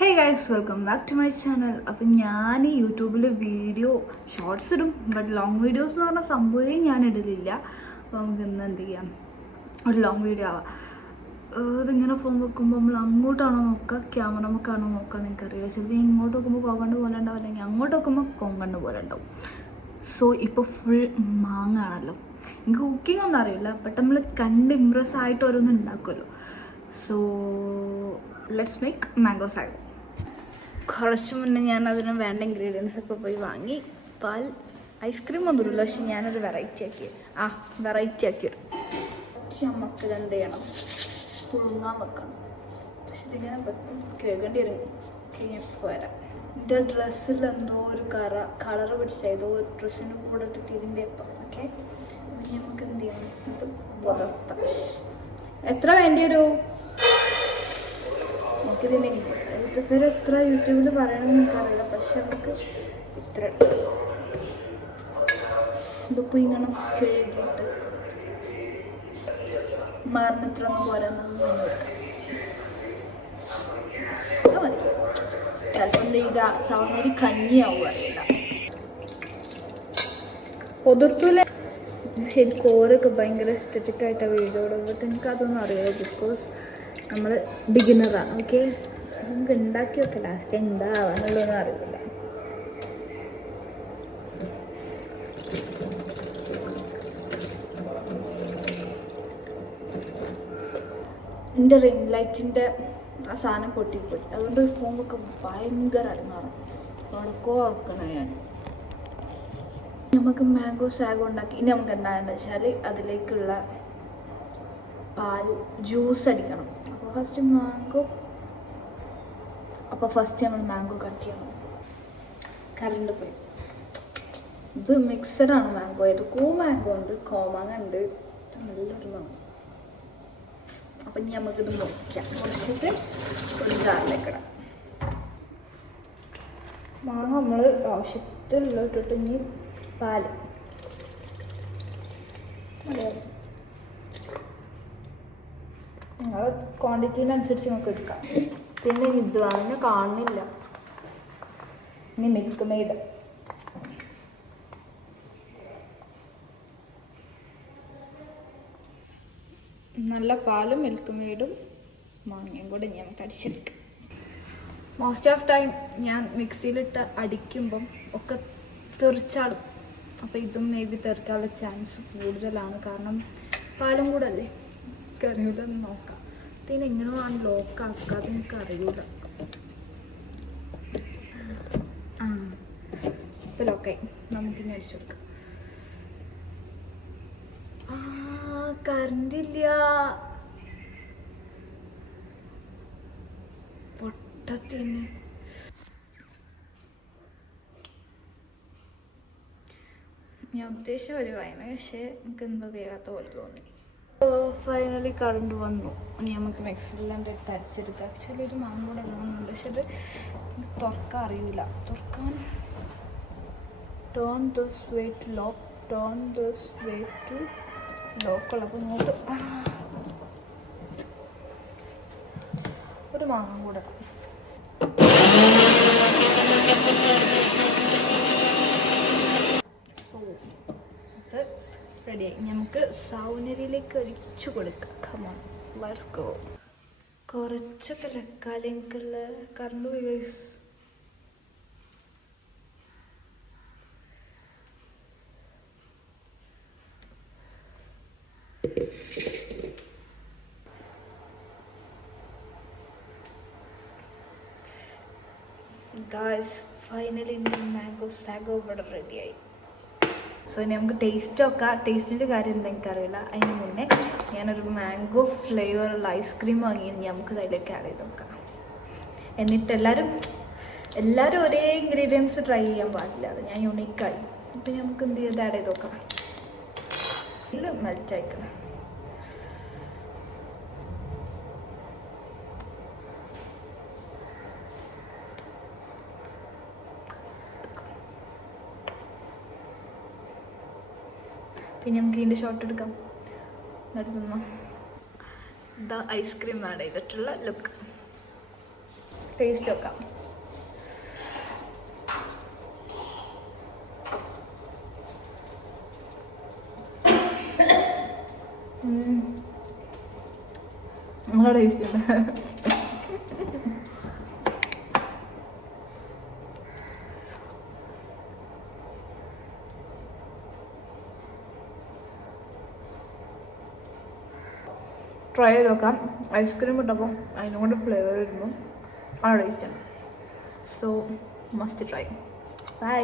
Hey guys, welcome back to my channel. അപ്പം ഞാൻ യൂട്യൂബിൽ വീഡിയോ ഷോർട്സ് ഇടും, ബട്ട് ലോങ് വീഡിയോസ് എന്ന് പറഞ്ഞ സംഭവമേ ഞാൻ ഇടലില്ല. അപ്പോൾ നമുക്ക് ഇന്ന് എന്ത് ചെയ്യാം, ഒരു ലോങ് വീഡിയോ ആവാം. ഇതിങ്ങനെ ഫോൺ വെക്കുമ്പോൾ നമ്മൾ അങ്ങോട്ടാണോ നോക്കുക, ക്യാമറമൊക്കെയാണോ നോക്കുക എന്ന് എനിക്കറിയില്ല. ചിലപ്പോൾ ഇങ്ങോട്ട് നോക്കുമ്പോൾ കോങ്കണ്ട് പോലെ ഉണ്ടാവും, അല്ലെങ്കിൽ അങ്ങോട്ട് നോക്കുമ്പോൾ കോങ്കണ്ട് പോലെ ഉണ്ടാവും. സോ ഇപ്പോൾ ഫുൾ മാങ്ങാണല്ലോ. എനിക്ക് കുക്കിംഗ് ഒന്നും അറിയില്ല, ബട്ട് നമ്മൾ കണ്ട് ഇമ്പ്രസ് ആയിട്ട് ഓരോന്നും ഉണ്ടാക്കുമല്ലോ. So let's make mango sago. കുറച്ച് മുന്നേ ഞാൻ അതിന് വേണ്ട ഇൻഗ്രീഡിയൻസ് ഒക്കെ പോയി വാങ്ങി. പാൽ, ഐസ്ക്രീം ഒന്നുമില്ല, പക്ഷെ ഞാനത് വെറൈറ്റി ആക്കിയിടും. നമുക്ക് എന്ത് ചെയ്യണം, പുഴുങ്ങാൻ വെക്കണം. പക്ഷെ ഇതിങ്ങനെ കേൾക്കേണ്ടി വരും, കഴിഞ്ഞപ്പോൾ വരാം. എൻ്റെ ഡ്രസ്സിൽ എന്തോ ഒരു കളറ് പിടിച്ച ഏതോ ഒരു ഡ്രസ്സിന് കൂടെ ഇട്ട് തിരുമ്പിയപ്പം. ഓക്കെ, നമുക്ക് എന്ത് ചെയ്യണം, ഇത് പുലർത്താം. എത്ര വേണ്ടി വരും നമുക്കിതിനെ? ഇതുവരെ എത്ര യൂട്യൂബിൽ പറയണമെന്ന് എനിക്കറിയില്ല, പക്ഷെ നമുക്ക് ഇത്ര ഇതിപ്പോൾ ഇങ്ങനെ കഴുകിയിട്ട് മരണത്തിലൊന്നും പോരാന്നൊന്നും മതി. ചിലപ്പോൾ എന്തെയ്യുക, സാവനരി കഞ്ഞിയാവും, അറിയില്ല. പൊതിർത്തൂല ശരിക്കും ഓരൊക്കെ ഭയങ്കര എസ്തെറ്റിക് ആയിട്ടാണ് വീഡിയോ ഇടുന്നത്. എനിക്കതൊന്നും അറിയില്ല, ബിക്കോസ് നമ്മൾ ബിഗിനറാണ്. ഓക്കെ, നമുക്ക് ഉണ്ടാക്കി വെക്കാം, ലാസ്റ്റ് എന്താവാന്നുള്ളതൊന്നും അറിയില്ല. എൻ്റെ റിംഗ് ലൈറ്റിൻ്റെ ആ സാധനം പൊട്ടിപ്പോയി, അതുകൊണ്ട് ഫോമൊക്കെ ഭയങ്കര അടങ്ങാറും വളക്കോ ആക്കണം ഞാൻ. നമുക്ക് മാംഗോ സാഗോ ഉണ്ടാക്കി. ഇനി നമുക്ക് എന്താണെന്ന് വെച്ചാൽ അതിലേക്കുള്ള പാൽ ജ്യൂസ് അടിക്കണം. അപ്പോൾ ഫസ്റ്റ് നമ്മൾ മാംഗോ കട്ട് ചെയ്യണം. കറണ്ട് പോയി. ഇത് മിക്സഡാണ് മാംഗോ, ഏതൊക്കെയോ മാംഗോ ഉണ്ട്, കോമാങ്ങ ഉണ്ട്, നല്ലൊരു മാങ്ങ. അപ്പം ഇനി നമുക്കിത് മുറിച്ചിട്ട് ഒരു ജാറിലേക്ക് ഇടാം. മാങ്ങ നമ്മൾ ആവശ്യത്തിലുള്ള ഇട്ടിട്ട് ഇനി പാല് നിങ്ങൾ ക്വാണ്ടിറ്റീനനുസരിച്ച് നമുക്ക് എടുക്കാം. പിന്നെ ഇത് അങ്ങനെ കാണുന്നില്ല. ഇനി മിൽക്ക് മെയ്ഡ്, നല്ല പാലും മിൽക്ക് മെയ്ഡും മാങ്ങയും കൂടെ നമുക്ക് അടിച്ചെടുക്കാം. മോസ്റ്റ് ഓഫ് ടൈം ഞാൻ മിക്സിയിലിട്ട് അടിക്കുമ്പം ഒക്കെ തെറിച്ചാളും. അപ്പോൾ ഇതും മേ ബി തെറിക്കാനുള്ള ചാൻസ് കൂടുതലാണ്, കാരണം പാലും കൂടെ അല്ലേ. എനിക്കറിയില്ല, നോക്കാം. ഇതിനെങ്ങനെയോ ആണ് ലോക്കാക്കുക, അത് എനിക്കറിയില്ല. ഇപ്പം ലോക്കായി, നമുക്കിനി അടിച്ചു കൊടുക്കാം. കറണ്ടില്ല, പൊട്ടത്തിന്. ഞാൻ ഉദ്ദേശിച്ച പരിവായിരുന്നു, പക്ഷേ നമുക്ക് എന്തോ വേഗാത്ത പോലെ തോന്നി. ഫൈനലി കറണ്ട് വന്നു. ഇനി നമുക്ക് മിക്സിയിലാണ്ട് ഇട്ട് അടിച്ചെടുക്കാം. ആക്ച്വലി ഒരു മാങ്ങ കൂടെ ഇടുന്നുണ്ട്, പക്ഷെ അത് തുറക്കാൻ അറിയില്ല. തുറക്കാൻ turn this way to lock, turn this way to ലോക്കുള്ള. അപ്പോൾ ഇങ്ങോട്ട് ഒരു മാങ്ങ കൂടെ ഇടാം. സോ ഇത് റെഡിയായി. നമുക്ക് സാവനരിയിലേക്ക് ഒഴിച്ചു കൊടുക്കാം. Come on, let's go. കുറച്ചൊക്കെ ലക്കാലേക്കുള്ള കറണ്ട് പോയി guys. Guys, finally mango sago ഇവിടെ റെഡിയായി. സോ ഇനി നമുക്ക് ടേസ്റ്റ് നോക്കാം. ടേസ്റ്റിൻ്റെ കാര്യം എന്താ എനിക്കറിയില്ല. അതിന് മുന്നേ ഞാനൊരു മാംഗോ ഫ്ലേവറുള്ള ഐസ്ക്രീം വാങ്ങി നമുക്ക് അതിലേക്ക് ആഡ് ചെയ്ത് നോക്കാം. എന്നിട്ട് എല്ലാവരും ഒരേ ഇൻഗ്രീഡിയൻസ് ട്രൈ ചെയ്യാൻ പാടില്ല, അത് ഞാൻ യുണീക്കായി. അപ്പം നമുക്ക് എന്ത് ചെയ്ത് ആഡ് ചെയ്ത് നോക്കാം. ഇതിൽ മെൽറ്റ് ആയിക്കണം. പിന്നെ നമുക്ക് ഇതിൻ്റെ ഷോട്ട് എടുക്കാം. എന്നിട്ട് തിന്നാം. ഇതാ ഐസ്ക്രീം ആഡ് ചെയ്തിട്ടുള്ള ലുക്ക്. ടേസ്റ്റ് നോക്കാം. നല്ല ടേസ്റ്റ് ഉണ്ട്. ട്രൈ ചെയ്ത് നോക്കാം. ഐസ്ക്രീം ഇട്ടപ്പം അതിനും കൊണ്ട് ഫ്ലേവർ വരുമ്പോൾ ആ ടേസ്റ്റാണ്. So must try. ബൈ.